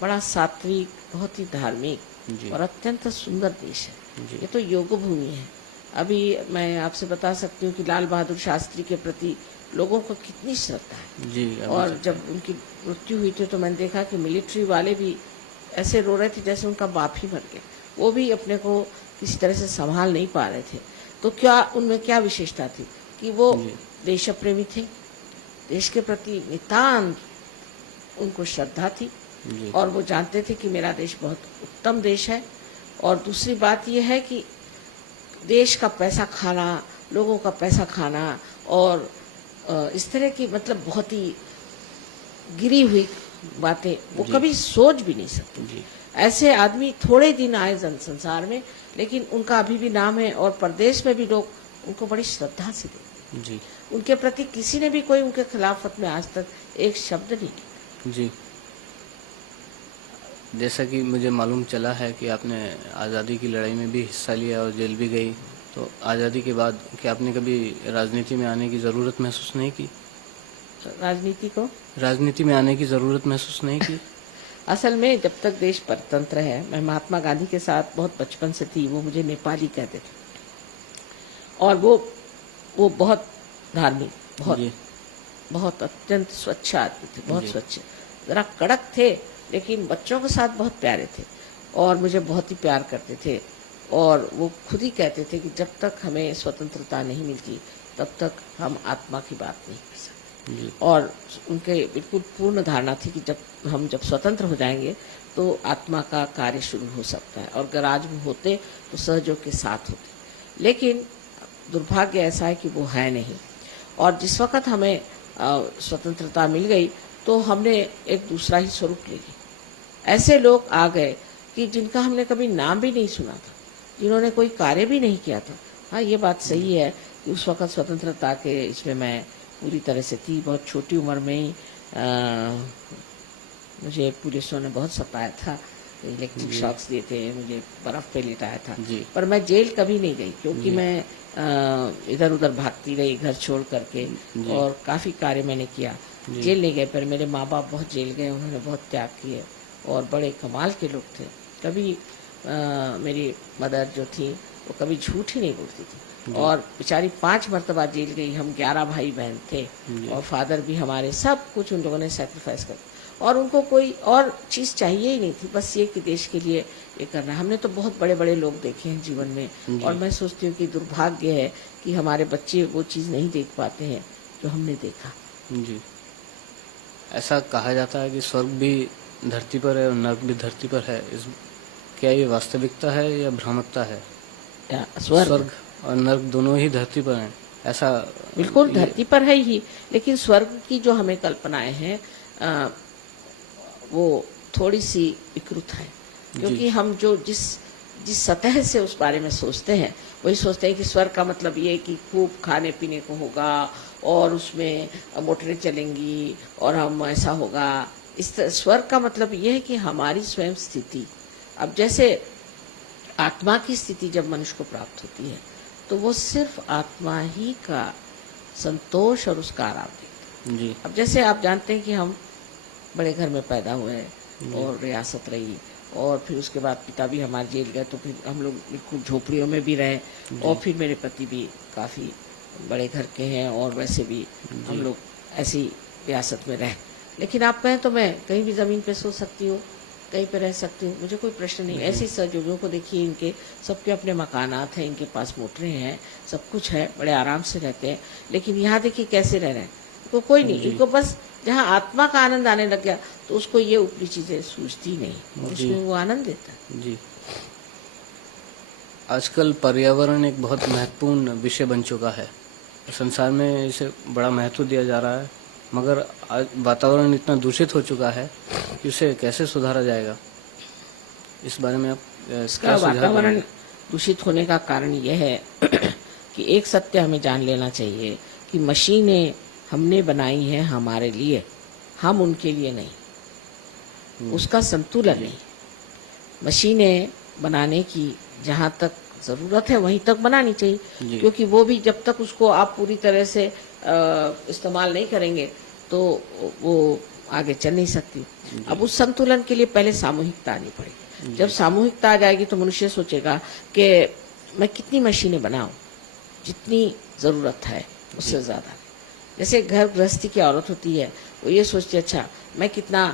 बड़ा सात्विक, बहुत ही धार्मिक और अत्यंत सुंदर देश है। ये तो योग भूमि है। अभी मैं आपसे बता सकती हूँ कि लाल बहादुर शास्त्री के प्रति लोगों को कितनी श्रद्धा है जी। और जब उनकी मृत्यु हुई थी तो मैंने देखा कि मिलिट्री वाले भी ऐसे रो रहे थे जैसे उनका बाप ही मर गया। वो भी अपने को किसी तरह से संभाल नहीं पा रहे थे। तो क्या उनमें क्या विशेषता थी कि वो देश प्रेमी थे, देश के प्रति नितांत उनको श्रद्धा थी और वो जानते थे कि मेरा देश बहुत उत्तम देश है। और दूसरी बात यह है कि देश का पैसा खाना, लोगों का पैसा खाना और इस तरह की मतलब बहुत ही गिरी हुई बातें वो कभी सोच भी नहीं सकते। ऐसे आदमी थोड़े दिन आए जन संसार में, लेकिन उनका अभी भी नाम है और प्रदेश में भी लोग उनको बड़ी श्रद्धा से देखते हैं। उनके प्रति किसी ने भी कोई उनके खिलाफत में आज तक एक शब्द नहीं। जी, जैसा कि मुझे मालूम चला है कि आपने आज़ादी की लड़ाई में भी हिस्सा लिया और जेल भी गई, तो आज़ादी के बाद क्या आपने कभी राजनीति में आने की ज़रूरत महसूस नहीं की? राजनीति में आने की ज़रूरत महसूस नहीं की? असल में जब तक देश परतंत्र है, मैं महात्मा गांधी के साथ बहुत बचपन से थी। वो मुझे नेपाली कहते थे और वो बहुत धार्मिक, बहुत अत्यंत स्वच्छ आदमी थे, बहुत स्वच्छ, जरा कड़क थे लेकिन बच्चों के साथ बहुत प्यारे थे और मुझे बहुत ही प्यार करते थे। और वो खुद ही कहते थे कि जब तक हमें स्वतंत्रता नहीं मिलती तब तक हम आत्मा की बात नहीं कर सकते। जी और उनके बिल्कुल पूर्ण धारणा थी कि जब स्वतंत्र हो जाएंगे तो आत्मा का कार्य शुरू हो सकता है, और अगर आज वो होते तो सहयोग के साथ होते। लेकिन दुर्भाग्य ऐसा है कि वो है नहीं। और जिस वक्त हमें स्वतंत्रता मिल गई तो हमने एक दूसरा ही स्वरूप ले लिया। ऐसे लोग आ गए कि जिनका हमने कभी नाम भी नहीं सुना था, जिन्होंने कोई कार्य भी नहीं किया था। हाँ, ये बात सही है कि उस वक्त स्वतंत्रता के इसमें मैं पूरी तरह से थी। बहुत छोटी उम्र में ही मुझे पुलिसों ने बहुत सताया था, इलेक्ट्रिक शॉक्स दिए थे, मुझे बर्फ पे लिटाया था। जी पर मैं जेल कभी नहीं गई, क्योंकि मैं इधर उधर भागती रही घर छोड़ करके, और काफ़ी कार्य मैंने किया। जेल नहीं गए, पर मेरे माँ बाप बहुत जेल गए, उन्होंने बहुत त्याग किए और बड़े कमाल के लोग थे। कभी मेरी मदर जो थी वो कभी झूठ ही नहीं बोलती थी, और बेचारी 5 मरतबा जेल गई। हम 11 भाई बहन थे, और फादर भी हमारे, सब कुछ उन लोगों ने सेक्रीफाइस कर, और उनको कोई और चीज़ चाहिए ही नहीं थी, बस ये कि देश के लिए ये करना। हमने तो बहुत बड़े बड़े लोग देखे हैं जीवन में, और मैं सोचती हूँ कि दुर्भाग्य है कि हमारे बच्चे वो चीज़ नहीं देख पाते हैं जो हमने देखा। जी ऐसा कहा जाता है कि स्वर्ग भी धरती पर है और नर्क भी धरती पर है। क्या ये वास्तविकता है या भ्रामकता है? स्वर्ग और नर्क दोनों ही धरती पर हैं, ऐसा? बिल्कुल धरती पर है ही, लेकिन स्वर्ग की जो हमें कल्पनाएं हैं वो थोड़ी सी विकृत है, क्योंकि हम जो जिस सतह से उस बारे में सोचते हैं वही सोचते हैं कि स्वर्ग का मतलब ये कि खूब खाने पीने को होगा, और उसमें मोटरें चलेंगी, और हम ऐसा होगा। स्वर्ग का मतलब ये है कि हमारी स्वयं स्थिति, अब जैसे आत्मा की स्थिति जब मनुष्य को प्राप्त होती है तो वो सिर्फ आत्मा ही का संतोष और उसका आराम देती है। जी अब जैसे आप जानते हैं कि हम बड़े घर में पैदा हुए और रियासत रही, और फिर उसके बाद पिता भी हमारे जेल गए, तो फिर हम लोग बिल्कुल झोपड़ियों में भी रहे, और फिर मेरे पति भी काफ़ी बड़े घर के हैं, और वैसे भी हम लोग ऐसी रियासत में रहे। लेकिन आप कहें तो मैं कहीं भी ज़मीन पे सो सकती हूँ, कहीं पे रह सकती हूँ, मुझे कोई प्रश्न नहीं। ऐसे सहयोगियों को देखिए, इनके सबके अपने मकानात हैं, इनके पास मोटरें हैं, सब कुछ है, बड़े आराम से रहते हैं। लेकिन यहाँ देखिए कैसे रह रहे हैं, इनको कोई नहीं, इनको बस जहाँ आत्मा का आनंद आने लग गया तो उसको ये ऊपरी चीजें सूझती नहीं, और उसमें वो आनंद देता है। जी आजकल पर्यावरण एक बहुत महत्वपूर्ण विषय बन चुका है, संसार में इसे बड़ा महत्व दिया जा रहा है, मगर आज वातावरण इतना दूषित हो चुका है कि उसे कैसे सुधारा जाएगा? इस बारे में आप इसका वातावरण दूषित होने का कारण यह है कि एक सत्य हमें जान लेना चाहिए कि मशीनें हमने बनाई हैं हमारे लिए, हम उनके लिए नहीं। उसका संतुलन नहीं। मशीनें बनाने की जहाँ तक ज़रूरत है वहीं तक बनानी चाहिए, क्योंकि वो भी जब तक उसको आप पूरी तरह से इस्तेमाल नहीं करेंगे तो वो आगे चल नहीं सकती। अब उस संतुलन के लिए पहले सामूहिकता आनी पड़ेगी। जब सामूहिकता आ जाएगी तो मनुष्य सोचेगा कि मैं कितनी मशीनें बनाऊं, जितनी ज़रूरत है उससे ज़्यादा। जैसे घर गृहस्थी की औरत होती है, वो ये सोचती है अच्छा मैं कितना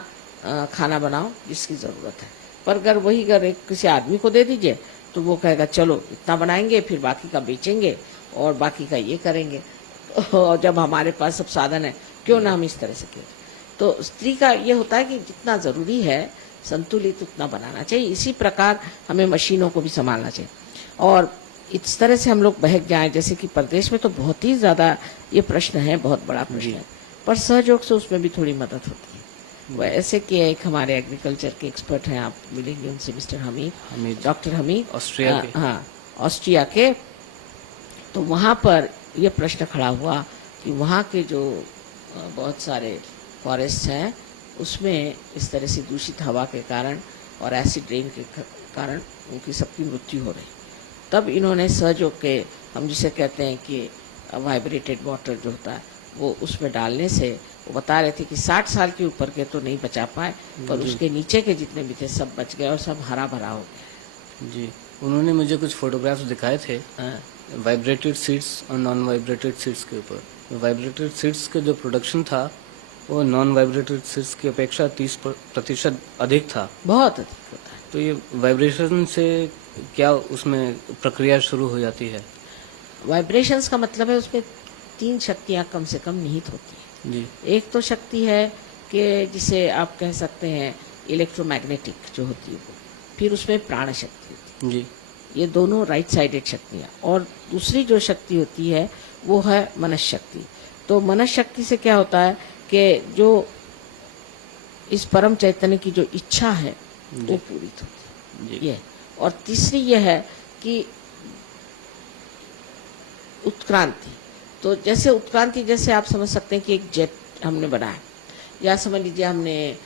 खाना बनाऊं जिसकी ज़रूरत है, पर अगर वही घर किसी आदमी को दे दीजिए तो वो कहेगा चलो इतना बनाएंगे, फिर बाकी का बेचेंगे और बाकी का ये करेंगे। और जब हमारे पास सब साधन है, क्यों ना हम इस तरह से करें। तो स्त्री का ये होता है कि जितना ज़रूरी है संतुलित उतना बनाना चाहिए। इसी प्रकार हमें मशीनों को भी संभालना चाहिए, और इस तरह से हम लोग बहक जाएं। जैसे कि प्रदेश में तो बहुत ही ज़्यादा ये प्रश्न है, बहुत बड़ा प्रश्न है, पर सहयोग से उसमें भी थोड़ी मदद होती है। वैसे कि एक हमारे एग्रीकल्चर के एक्सपर्ट हैं, आप मिलेंगे उनसे, mister Hamid, doctor Hamid, Austria के। हाँ, ऑस्ट्रिया के। तो वहाँ पर यह प्रश्न खड़ा हुआ कि वहाँ के जो बहुत सारे फॉरेस्ट हैं उसमें इस तरह से दूषित हवा के कारण और एसिड रेन के कारण उनकी सबकी मृत्यु हो रही। तब इन्होंने सहयोग के, हम जिसे कहते हैं कि वाइब्रेटेड वाटर जो होता है, वो उसमें डालने से वो बता रहे थे कि 60 साल के ऊपर के तो नहीं बचा पाए, पर उसके नीचे के जितने भी थे सब बच गए और सब हरा भरा हो गया। जी उन्होंने मुझे कुछ फोटोग्राफ्स दिखाए थे वाइब्रेटेड सीड्स और नॉन वाइब्रेटेड सीड्स के ऊपर। वाइब्रेटेड सीड्स का जो प्रोडक्शन था वो नॉन वाइब्रेटेड सीड्स की अपेक्षा 30% अधिक था, बहुत अधिक होता है। तो ये वाइब्रेशन से क्या उसमें प्रक्रिया शुरू हो जाती है? वाइब्रेशंस का मतलब है उसमें 3 शक्तियाँ कम से कम निहित होती हैं। जी एक तो शक्ति है कि जिसे आप कह सकते हैं इलेक्ट्रोमैग्नेटिक जो होती है वो, फिर उसमें प्राण शक्ति होती जी है, ये दोनों राइट साइडेड शक्तियाँ। और दूसरी जो शक्ति होती है वो है मनस शक्ति। तो मनस शक्ति से क्या होता है कि जो इस परम चैतन्य की जो इच्छा है वो पूरित होती है जी ये। और तीसरी ये है कि उत्क्रांति। तो जैसे उत्क्रांति, जैसे आप समझ सकते हैं कि एक जेट हमने बनाया, या समझ लीजिए हमने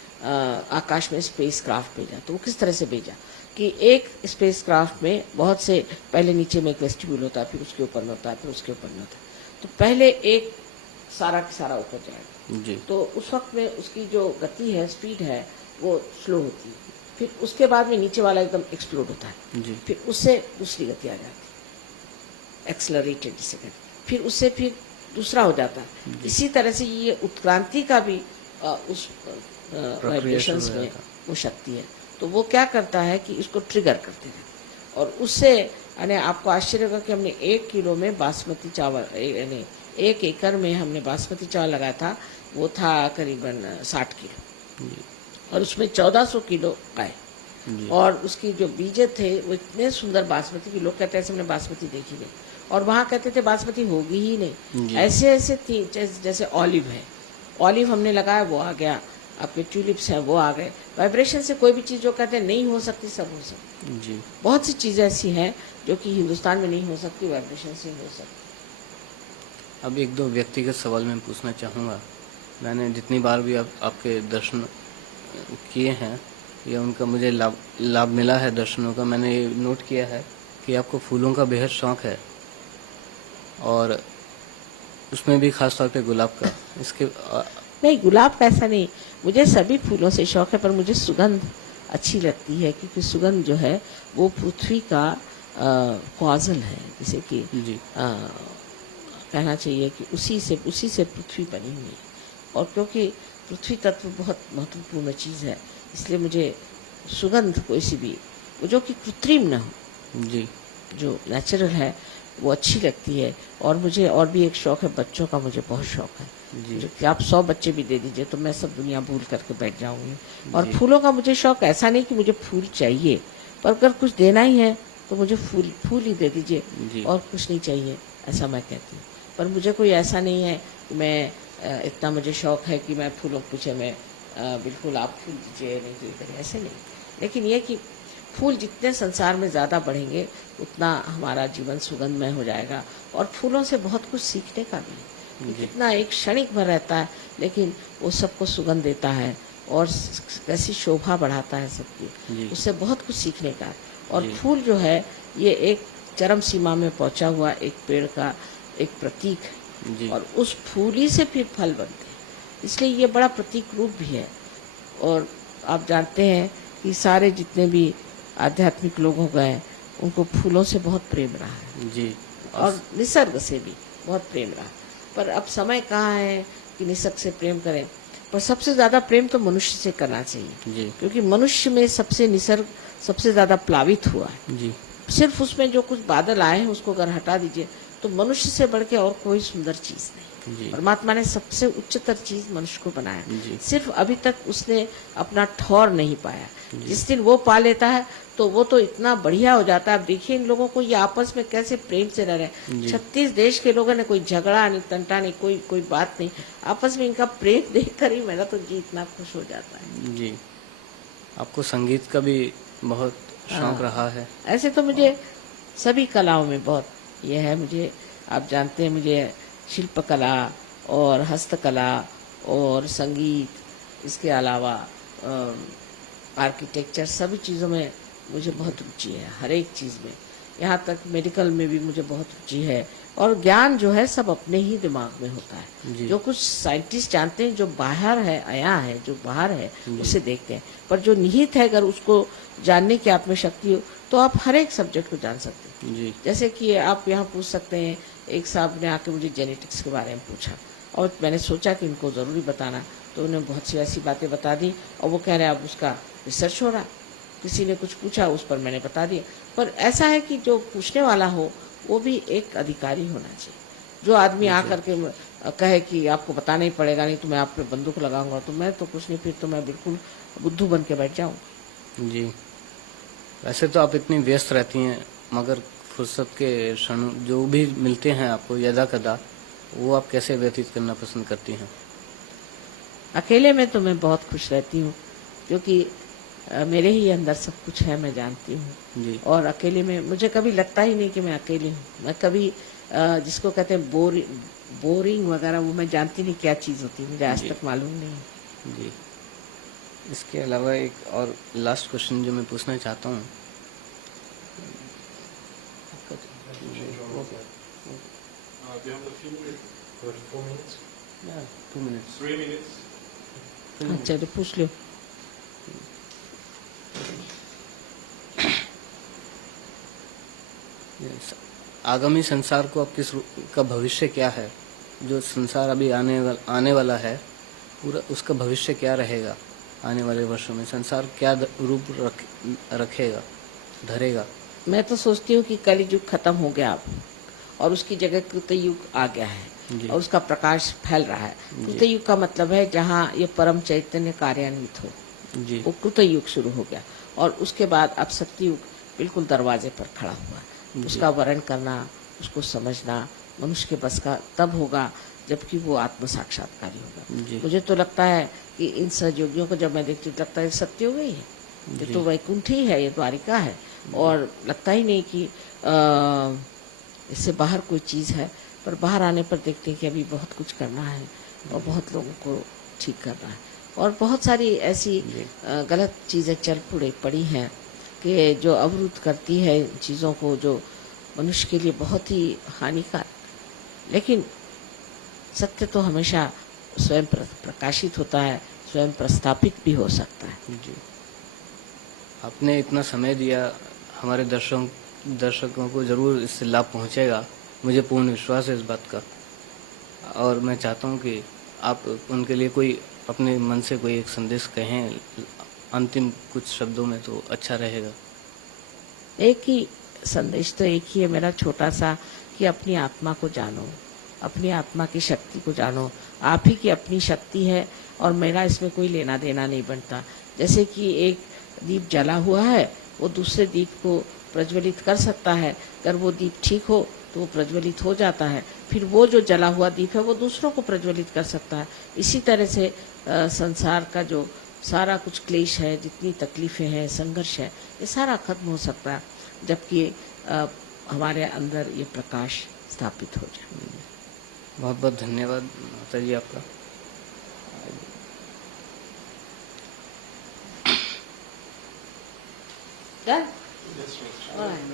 आकाश में स्पेस क्राफ्ट भेजा, तो वो किस तरह से भेजा कि एक स्पेस क्राफ्ट में बहुत से, पहले नीचे में एक वेस्टिब्यूल होता है, फिर उसके ऊपर में होता है, फिर उसके ऊपर में होता है। तो पहले एक सारा का सारा ऊपर जाएगा, जी तो उस वक्त में उसकी जो गति है, स्पीड है, वो स्लो होती है। फिर उसके बाद में नीचे वाला एकदम एक्सप्लोड होता है, जी फिर उससे दूसरी गति आ जाती है, एक्सलरेटेड जिसे कहते हैं, फिर उससे फिर दूसरा हो जाता है। इसी तरह से ये उत्क्रांति का भी उस वाइब्रेशंस शुरू हो में जाता है। वो शक्ति है। तो वो क्या करता है कि इसको ट्रिगर करते हैं, और उससे यानी आपको आश्चर्य होगा कि हमने 1 किलो में बासमती चावल, यानी 1 एकड़ में हमने बासमती चावल लगाया था, वो था करीबन 60 किलो, जी और उसमें 1400 किलो आए। जी और उसकी जो बीजे थे वो इतने सुंदर बासमती की, लोग कहते हैं ऐसे हमने बासमती देखी नहीं, और वहाँ कहते थे बासमती होगी ही नहीं। जी। ऐसे ऐसे थी, जैसे ऑलिव है, ऑलिव हमने लगाया वो आ गया, आपके ट्यूलिप्स हैं वो आ गए। वाइब्रेशन से कोई भी चीज़ जो कहते हैं नहीं हो सकती, सब हो सकती। जी बहुत सी चीज़ें ऐसी हैं जो कि हिंदुस्तान में नहीं हो सकती, वाइब्रेशन से हो सकती। अब 1-2 व्यक्तिगत सवाल मैं पूछना चाहूँगा। मैंने जितनी बार भी आपके दर्शन किए हैं, या उनका मुझे लाभ मिला है दर्शनों का, मैंने ये नोट किया है कि आपको फूलों का बेहद शौक है, और उसमें भी खास तौर पे गुलाब का। इसके नहीं, गुलाब का ऐसा नहीं, मुझे सभी फूलों से शौक है, पर मुझे सुगंध अच्छी लगती है, क्योंकि सुगंध जो है वो पृथ्वी का कॉजल है, जैसे कि जी कहना चाहिए कि उसी से पृथ्वी बनी हुई है। और क्योंकि पृथ्वी तत्व बहुत महत्वपूर्ण चीज़ है, इसलिए मुझे सुगंध कोई सी भी, वो जो कि कृत्रिम न हो, जी जो नेचुरल है, वो अच्छी लगती है। और मुझे और भी एक शौक है, बच्चों का मुझे बहुत शौक है। जी जो कि आप 100 बच्चे भी दे दीजिए तो मैं सब दुनिया भूल करके बैठ जाऊंगी। और जी। फूलों का मुझे शौक ऐसा नहीं कि मुझे फूल चाहिए, पर अगर कुछ देना ही है तो मुझे फूल ही दे दीजिए, जी और कुछ नहीं चाहिए, ऐसा मैं कहती हूँ। पर मुझे कोई ऐसा नहीं है कि मैं इतना मुझे शौक है कि मैं फूलों को पूछे मैं बिल्कुल आप फूल दीजिए, नहीं दीजिए, ऐसे नहीं। लेकिन ये कि फूल जितने संसार में ज़्यादा बढ़ेंगे उतना हमारा जीवन सुगंधमय हो जाएगा। और फूलों से बहुत कुछ सीखने का भी है, जी। कितना एक क्षणिक भर रहता है, लेकिन वो सबको सुगंध देता है और कैसी शोभा बढ़ाता है सबकी, जी। उससे बहुत कुछ सीखने का है। और जी। फूल जो है ये एक चरम सीमा में पहुंचा हुआ एक पेड़ का एक प्रतीक है, जी और उस फूल ही से फिर फल बनते हैं, इसलिए ये बड़ा प्रतीक रूप भी है। और आप जानते हैं कि सारे जितने भी आध्यात्मिक लोग हो गए, उनको फूलों से बहुत प्रेम रहा है, जी और निसर्ग से भी बहुत प्रेम रहा। पर अब समय कहाँ है कि निसर्ग से प्रेम करें, पर सबसे ज़्यादा प्रेम तो मनुष्य से करना चाहिए, जी क्योंकि मनुष्य में सबसे निसर्ग सबसे ज़्यादा प्लावित हुआ है। जी सिर्फ उसमें जो कुछ बादल आए हैं उसको अगर हटा दीजिए तो मनुष्य से बढ़ के और कोई सुंदर चीज़ नहीं। जी परमात्मा ने सबसे उच्चतर चीज मनुष्य को बनाया, जी। सिर्फ अभी तक उसने अपना ठौर नहीं पाया। जिस दिन वो पा लेता है तो वो तो इतना बढ़िया हो जाता है। आप देखिए इन लोगों को, ये आपस में कैसे प्रेम से रह रहे हैं। जी। 36 देश के लोगों ने कोई झगड़ा नहीं, तंटा नहीं, कोई बात नहीं, आपस में इनका प्रेम देखकर ही मेरा तो जी इतना खुश हो जाता है। जी। आपको संगीत का भी बहुत शौक रहा है? ऐसे तो मुझे सभी कलाओं में बहुत ये है। मुझे, आप जानते हैं, मुझे शिल्पकला और हस्तकला और संगीत, इसके अलावा आर्किटेक्चर, सभी चीज़ों में मुझे बहुत रुचि है, हर एक चीज़ में। यहाँ तक मेडिकल में भी मुझे बहुत रुचि है। और ज्ञान जो है सब अपने ही दिमाग में होता है। जी। जो कुछ साइंटिस्ट जानते हैं, जो बाहर है, आया है, जो बाहर है, उसे देखते हैं, पर जो निहित है अगर उसको जानने की आप में शक्ति हो तो आप हर एक सब्जेक्ट को जान सकते हैं। जी जैसे कि आप यहाँ पूछ सकते हैं, एक साहब ने आके मुझे जेनेटिक्स के बारे में पूछा और मैंने सोचा कि इनको ज़रूरी बताना, तो उन्होंने बहुत सी ऐसी बातें बता दी और वो कह रहे हैं अब उसका रिसर्च हो रहा। किसी ने कुछ पूछा उस पर मैंने बता दिया। पर ऐसा है कि जो पूछने वाला हो वो भी एक अधिकारी होना चाहिए। जो आदमी आकर के कहे कि आपको बताना ही पड़ेगा, नहीं तो मैं आप पे बंदूक लगाऊंगा, तो मैं तो कुछ नहीं, फिर तो मैं बिल्कुल बुद्धू बन के बैठ जाऊँ। जी, वैसे तो आप इतनी व्यस्त रहती हैं, मगर फुर्सत के क्षण जो भी मिलते हैं आपको यदा कदा, वो आप कैसे व्यतीत करना पसंद करती हैं? अकेले में तो मैं बहुत खुश रहती हूँ, क्योंकि मेरे ही अंदर सब कुछ है, मैं जानती हूँ। जी। और अकेले में मुझे कभी लगता ही नहीं कि मैं अकेली हूँ। मैं कभी जिसको कहते हैं बोरिंग वगैरह, वो मैं जानती नहीं क्या चीज़ होती है, मुझे आज जी। तक मालूम नहीं है। जी, इसके अलावा एक और लास्ट क्वेश्चन जो मैं पूछना चाहता हूँ, We have a few minutes. What, 4 minutes? 2 minutes. 3 minutes? हाँ, चलो पूछ लो। Yes. आगामी संसार को आप का भविष्य क्या है? जो संसार अभी आने वाला है, पूरा उसका भविष्य क्या रहेगा? आने वाले वर्षों में संसार क्या रूप रखेगा, धरेगा? मैं तो सोचती हूँ कि कलयुग खत्म हो गया अब, और उसकी जगह कृतयुग आ गया है, जी। और उसका प्रकाश फैल रहा है। कृतयुग का मतलब है जहाँ ये परम चैतन्य कार्यान्वित हो, जी। वो कृतयुग शुरू हो गया। और उसके बाद अब सत्ययुग बिल्कुल दरवाजे पर खड़ा हुआ है। उसका वर्ण करना, उसको समझना मनुष्य के बस का तब होगा जबकि वो आत्म साक्षात्कारी होगा। जी। मुझे तो लगता है कि इन सहयोगियों को जब मैं देखती हूँ, लगता है सत्ययुग ही है, ये जी। तो वैकुंठ ही है, ये द्वारिका है, और लगता ही नहीं कि इससे बाहर कोई चीज़ है। पर बाहर आने पर देखते हैं कि अभी बहुत कुछ करना है, और बहुत लोगों को ठीक करना है, और बहुत सारी ऐसी गलत चीज़ें चल पड़ी हैं कि जो अवरुद्ध करती है चीज़ों को, जो मनुष्य के लिए बहुत ही हानिकारक। लेकिन सत्य तो हमेशा स्वयं प्रकाशित होता है, स्वयं प्रस्थापित भी हो सकता है। जी, आपने इतना समय दिया, हमारे दर्शकों को जरूर इससे लाभ पहुंचेगा, मुझे पूर्ण विश्वास है इस बात का। और मैं चाहता हूं कि आप उनके लिए कोई अपने मन से कोई एक संदेश कहें अंतिम कुछ शब्दों में, तो अच्छा रहेगा। एक ही संदेश तो एक ही है मेरा, छोटा सा, कि अपनी आत्मा को जानो, अपनी आत्मा की शक्ति को जानो। आप ही की अपनी शक्ति है, और मेरा इसमें कोई लेना देना नहीं बनता। जैसे कि एक दीप जला हुआ है, वो दूसरे दीप को प्रज्वलित कर सकता है। अगर वो दीप ठीक हो तो वो प्रज्वलित हो जाता है, फिर वो जो जला हुआ दीप है वो दूसरों को प्रज्वलित कर सकता है। इसी तरह से संसार का जो सारा कुछ क्लेश है, जितनी तकलीफें हैं, संघर्ष है, ये सारा खत्म हो सकता है जबकि हमारे अंदर ये प्रकाश स्थापित हो जाए। बहुत बहुत धन्यवाद माता जी आपका। Done? Yes, right. All right.